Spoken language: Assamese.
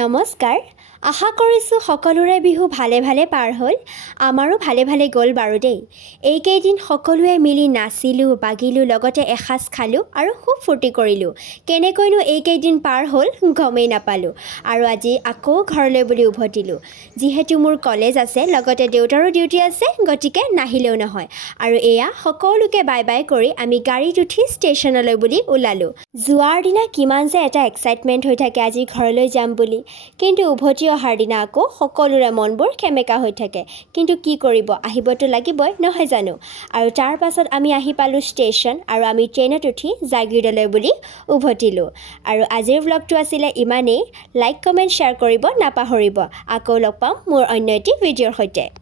নমস্কাৰ আশা কৰিছোঁ সকলোৰে বিহু ভালে ভালে পাৰ হ'ল আমাৰো ভালে ভালে গ'ল বাৰু দেই এইকেইদিন সকলোৱে মিলি নাচিলোঁ বাগিলোঁ লগতে এসাঁজ খালোঁ আৰু খুব ফূৰ্তি কৰিলোঁ কেনেকৈনো এইকেইদিন পাৰ হ'ল গমেই নাপালোঁ আৰু আজি আকৌ ঘৰলৈ বুলি উভতিলোঁ যিহেতু মোৰ কলেজ আছে লগতে দেউতাৰো ডিউটি আছে গতিকে নাহিলেও নহয় আৰু এয়া সকলোকে বাই বাই কৰি আমি গাড়ীত উঠি ষ্টেচনলৈ বুলি ওলালোঁ যোৱাৰ দিনা কিমান যে এটা এক্সাইটমেণ্ট হৈ থাকে আজি ঘৰলৈ যাম বুলি কিন্তু উভতি অহাৰ দিনা আকৌ সকলোৰে মনবোৰ সেমেকা হৈ থাকে কিন্তু কি কৰিব আহিবতো লাগিবই নহয় জানো আৰু তাৰ পাছত আমি আহি পালোঁ ষ্টেচন আৰু আমি ট্ৰেইনত উঠি জাগিৰোডলৈ বুলি উভতিলোঁ আৰু আজিৰ ব্লগটো আছিলে ইমানেই লাইক কমেণ্ট শ্বেয়াৰ কৰিব নাপাহৰিব আকৌ লগ পাম মোৰ অন্য এটি ভিডিঅ'ৰ সৈতে